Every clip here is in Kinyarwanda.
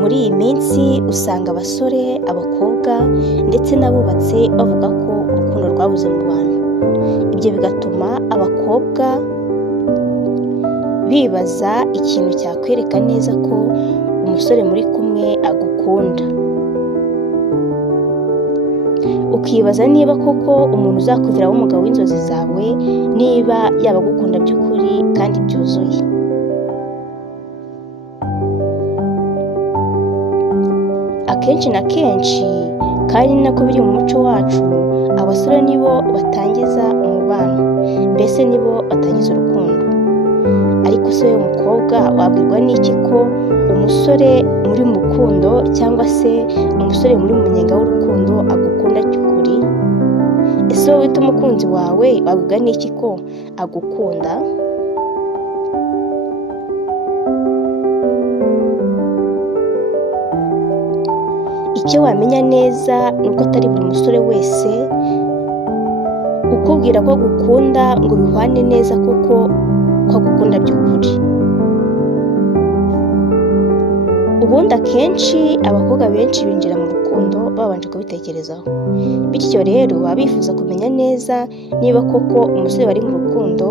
Muri iyi minsi usanga abasore, abakobwa ndetse n'abubatse bavuga ko urukundo rwabuze mu bantu. Ibyo bigatuma abakobwa bibaza ikintu cyakwereka neza ko umusore muri kumwe agukunda. Ukibaza niba koko umuntu uzakuviraho umugabo w'inzozi zawe niba yaba agukunda by'ukuri kandi byuzuye. Akenshi na kenshi kandi ni nako biri mu muco wacu, abasore nibo batangiza umubano, mbese nibo batangiza urukundo. Ariko se wowe mukobwa wabwirwa n'iki ko umusore muri mu rukundo cyangwa se umusore muri mu munyenga w'urukundo agukunda by'ukuri? Ese wowe wita umukunzi wawe wabwirwa n'iki ko agukunda? Icyo wamenya neza ni uko atari buri musore wese ukubwira ko agukunda ngo bihwane neza kuko ko agukunda by'ukuri. Ubundi akenshi abakobwa benshi binjira mu rukundo babanje kubitekerezaho, bityo rero baba bifuza kumenya neza niba koko umusore bari mu rukundo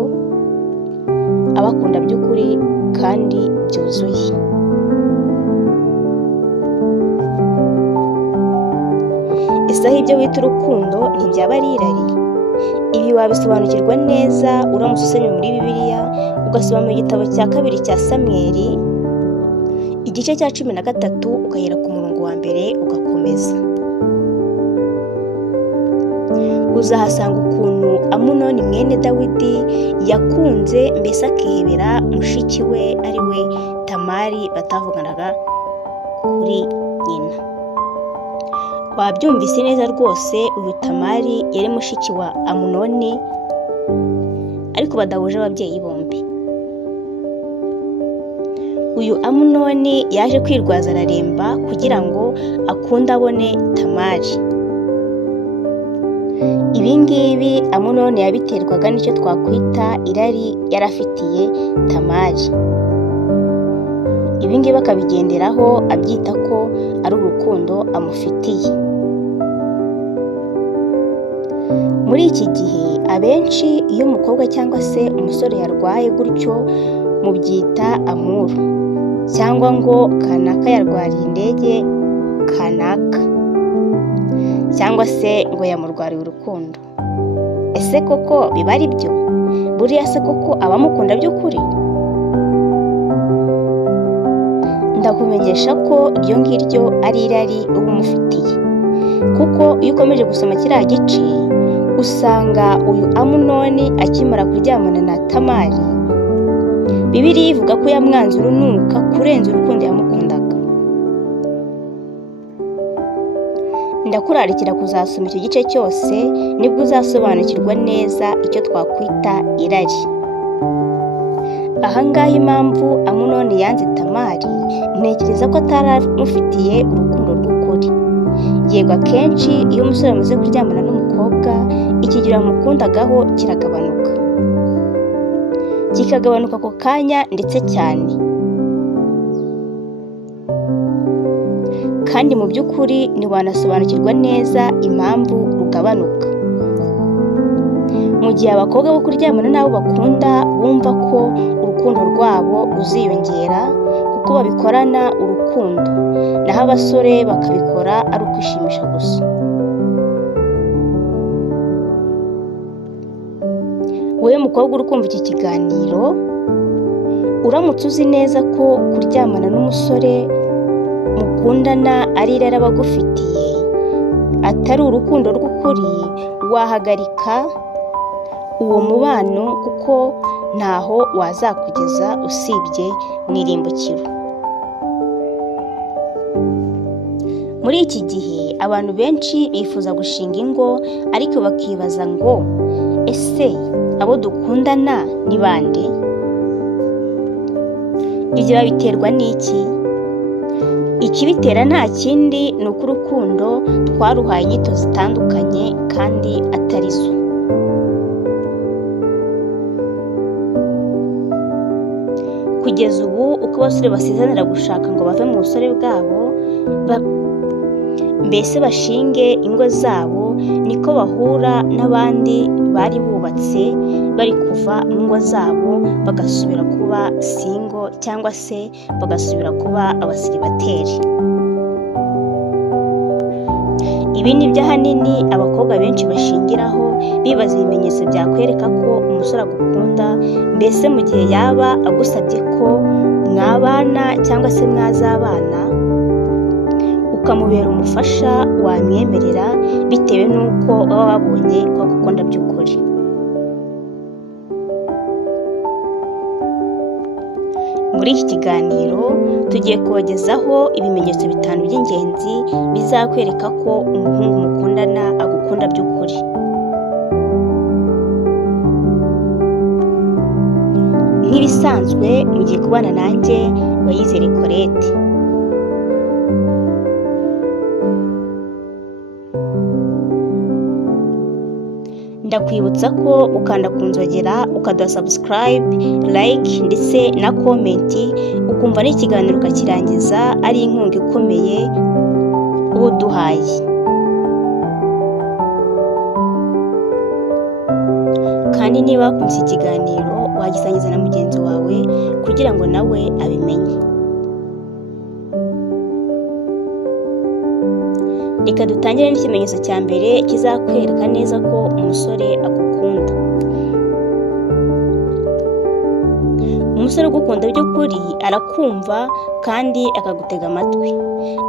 abakunda by'ukuri kandi byuzuye. Ese aho ibyo wita urukundo ntibyaba ari irari? Ibi wabisobanukirwa neza uramutse usomye muri Bibiliya, ugasoma mu gitabo cya 2 cya Samweli, igice cya 13 ugahera ku murongo wa 1 ugakomeza. Uzahasanga ukuntu Amunoni mwene Dawidi yakunze mbese akihebera mushiki we ari we Tamari batavuganaga kuri nyina. Wabyumvise neza rwose, uyu Tamari yari mushiki wa Amunoni ariko badahuje ababyeyi bombi. Uyu Amunoni yaje kwirwaza araremba kugira ngo akunde abone Tamari. Ibi ngibi Amunoni yabiterwaga n'icyo twakwita irari yarafitiye Tamari. Ibi ngibi akabigenderaho abyita ko ari urukundo amufitiye. Muri iki gihe abenshi iyo umukobwa cyangwa se umusore yarwaye gutyo mubyita amuru, cyangwa ngo kanaka yarwariye indege kanaka, cyangwa se ngo yamurwariye urukundo. Ese koko biba ari byo? Buriya se koko abamukunda by'ukuri? Ndakumenyesha ko iryo ngiryo ari irari uba umufitiye, kuko iyo ukomeje gusoma kiriya gice usanga uyu Amunoni akimara kuryamana na Tamari, Bibiliya ivuga ko yamwanze urunuka kurenza urukundo yamukundaga. Ndakurarikira kuzasoma icyo gice cyose, nibwo uzasobanukirwa neza icyo twakwita irari. Ahangaha impamvu Amunoni yanze Tamari, ntekereza ko atari amufitiye urukundo rw'ukuri. Yego akenshi iyo umusore amaze kuryamana n'umukobwa, ikigero amukundagaho kikagabanuka ako kanya ndetse cyane. Kandi mu by'ukuri ntiwanasobanukirwa neza impamvu rugabanuka. Mu gihe abakobwa bo kuryamana n'abo bakunda bumva ko urukundo rwabo ruziyongera kuko babikorana urukundo, naho abasore bakabikora ari ukwishimisha gusa. Wowe mukobwa uri kumva iki kiganiro, uramutse uzi neza ko kuryamana n'umusore mukundana ari irari aba agufitiye, atari urukundo rw'ukuri, wahagarika uwo mubano kuko ntaho wazakugeza usibye mu irimbukiro. Muri iki gihe abantu benshi bifuza gushinga ingo, ariko bakibaza ngo ese abo dukundana ni bande? Ibyo babiterwa n'iki? ikibitera nta kindi ni uko urukundo twaruhaye inyito zitandukanye kandi atari zo. Kugeza ubu uko abasore basezerana gushaka ngo bave mu busore bwabo mbese bashinge ingo zabo, niko bahura n'abandi bari bubatse bari kuva mu ngo zabo bagasubira kuba singo cyangwa se bagasubira kuba abasiribateri. Ibi ni byo ahanini abakobwa benshi bashingiraho bibaza ibimenyetso byakwereka ko umusore agukunda, mbese mu gihe yaba agusabye ko mwabana cyangwa se mwazabana ukamubera umufasha, wamwemerera bitewe n'uko baba babonye ko agukunda by'ukuri. Muri iki kiganiro tugiye kubagezaho ibimenyetso 5 by'ingenzi bizakwereka ko umuhungu mukundana agukunda by'ukuri. Nk'ibisanzwe mugiye kubana nanjye Bayizere Colette. Ndakwibutsa ko ukanda ku nzogera, ukaduha subscribe, like ndetse na comment, ukumva n'ikiganiro ukakirangiza ari inkunga ikomeye uba uduhaye. Kandi niba wakunze ikiganiro wagisangiza na mugenzi wawe kugira ngo nawe abimenye. Reka dutangire n'ikimenyetso cya mbere kizakwereka neza ko umusore agukunda. Umusore ugukunda by'ukuri arakumva kandi akagutega amatwi.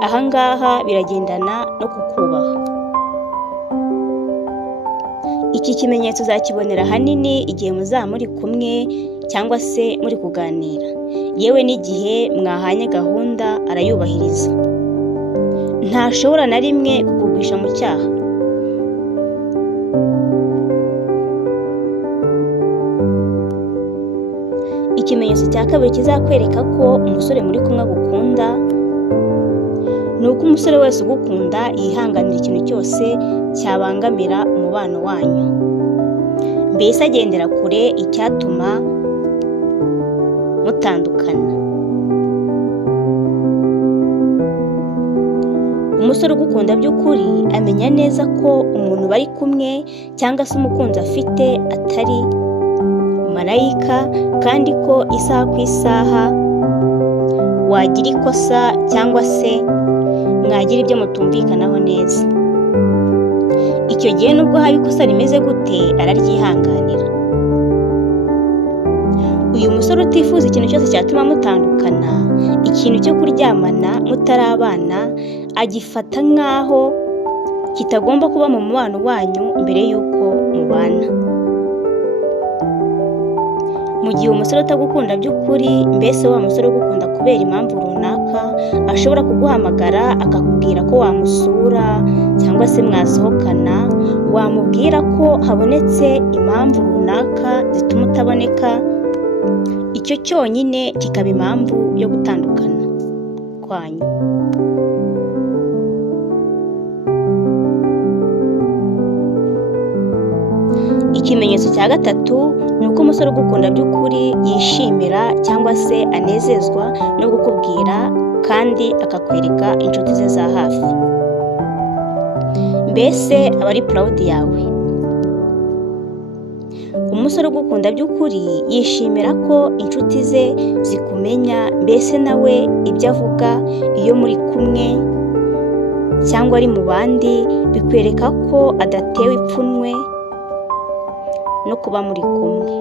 Ahangaha biragendana no kukubaha. Iki kimenyetso uzakibonera ahanini igihe muzaba muri kumwe cyangwa se muri kuganira, yewe n'igihe mwahanye gahunda arayubahiriza. Ntashobora na rimwe kukugwisha mu cyaha. Ikimenyetso cya kabiri kizakwereka ko umusore muri kumwe agukunda ni uko umusore wese ugukunda yihanganira ikintu cyose cyabangamira umubano wanyu, mbese agendera kure icyatuma mutandukana. Umusore ugukunda by'ukuri amenya neza ko umuntu bari kumwe cyangwa se umukunzi afite atari marayika, kandi ko isaha ku isaha wagira ikosa cyangwa se mwagira ibyo mutumvikanaho neza. Icyo gihe nubwo haba ikosa rimeze gute araryihanganira. Uyu musore utifuza ikintu cyose cyatuma mutandukana, ikintu cyo kuryamana mutarabana, agifata nk'aho kitagomba kuba mu mubano wanyu mbere y'uko mubana. Mu gihe umusore utagukunda by'ukuri, mbese wa musore ugukunda kubera impamvu runaka, ashobora kuguhamagara akakubwira ko wamusura cyangwa se mwasohokana, wamubwira ko habonetse impamvu runaka zituma utaboneka, icyo cyonyine kikaba impamvu yo gutandukana kwanyu. Ikimenyetso cya gatatu ni uko umusore ugukunda by'ukuri yishimira cyangwa se anezezwa no kukubwira kandi akakwereka inshuti ze za hafi, mbese aba ari proud yawe. Umusore ugukunda by'ukuri yishimira ko inshuti ze zikumenya, mbese nawe ibyo avuga iyo muri kumwe cyangwa ari mu bandi bikwereka ko adatewe ipfunwe no kuba muri kumwe.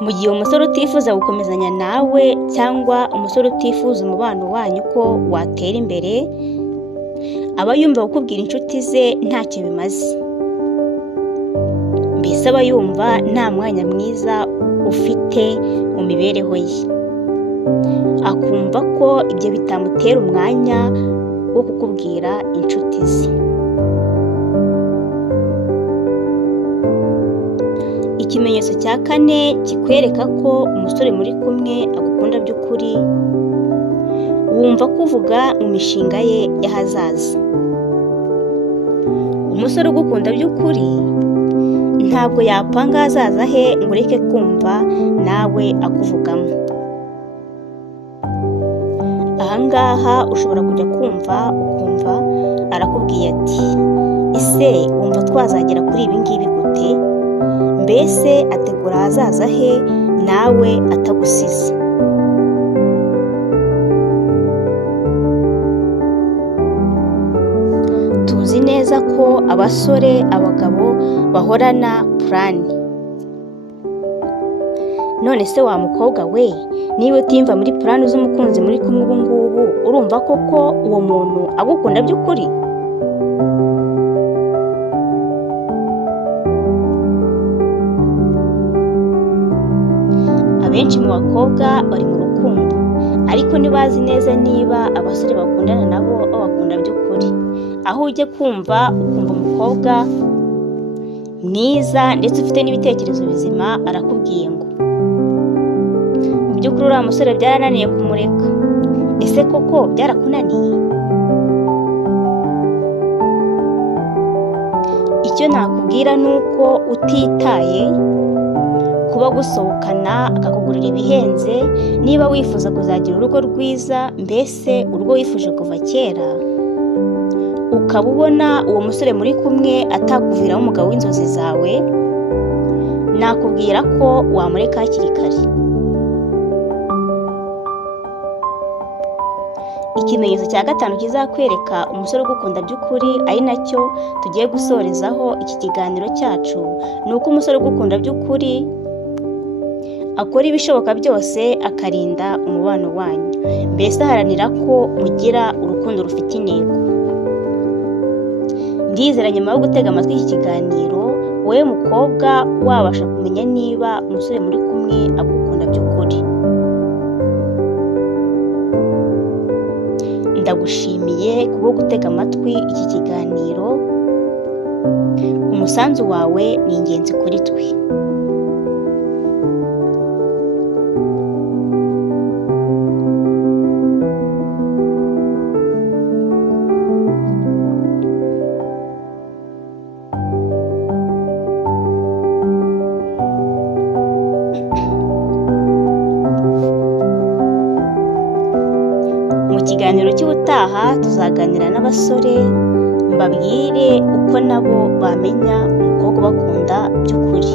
Mu gihe umusore utifuza gukomezanya nawe cyangwa umusore utifuza umubano wanyu ko watera imbere, aba yumva kukubwira inshuti ze ntacyo bimaze, mbese aba yumva nta mwanya mwiza ufite mu mibereho ye, akumva ko ibyo bitamutera umwanya wo kukubwira inshuti ze. Ikimenyetso cya kane kikwereka ko umusore muri kumwe agukunda by'ukuri, wumva kuvuga mu mishinga ye y'ahazaza. Umusore ugukunda by'ukuri ntabwo yapanga ahazaza he ngo ureke kumva nawe akuvugamo. Ahangaha ushobora kujya kumva ukumva arakubwiye ati ese wumva twazagera kuri ibi ngibi gute? Mbese ategura ahazaza he nawe atagusize. Tuzi neza ko abasore, abagabo bahorana purani. None se wa mukobwa we, niba utimva muri purani z'umukunzi muri kumwe ubu ngubu, urumva koko uwo muntu agukunda by'ukuri? Abenshi mu bakobwa bari mu rukundo, ariko ntibazi neza niba abasore bakundana nabo babakunda by'ukuri. Aho ujye kumva ukumva umukobwa mwiza ndetse ufite n'ibitekerezo bizima arakubwiye ngo mu by'ukuri uriya musore byarananiye kumureka. Ese koko byarakunaniye? Icyo nakubwira ni uko utitaye kuba gusohokana akakugurira ibihenze, niba wifuza kuzagira urugo rwiza, mbese urwo wifuje kuva kera, ukaba ubona uwo musore muri kumwe atakuviramo umugabo w'inzozi zawe, nakubwira ko wamureka hakiri kare. Ikimenyetso cya gatanu kizakwereka umusore ugukunda by'ukuri, ari nacyo tugiye gusorezaho iki kiganiro cyacu, ni uko umusore ugukunda by'ukuri akora ibishoboka byose akarinda umubano wanyu, mbese aharanira ko mugira urukundo rufite intego. Ndizera nyuma yo gutega amatwi iki kiganiro, wowe mukobwa wabasha kumenya niba umusore muri kumwe agukunda by'ukuri. Ndagushimiye kubwo gutega amatwi iki kiganiro. Umusanzu wawe ni ingenzi kuri twe. Mu kiganiro cy'ubutaha tuzaganira n'abasore, mbabwire uko nabo bamenya umukobwa ubakunda by'ukuri.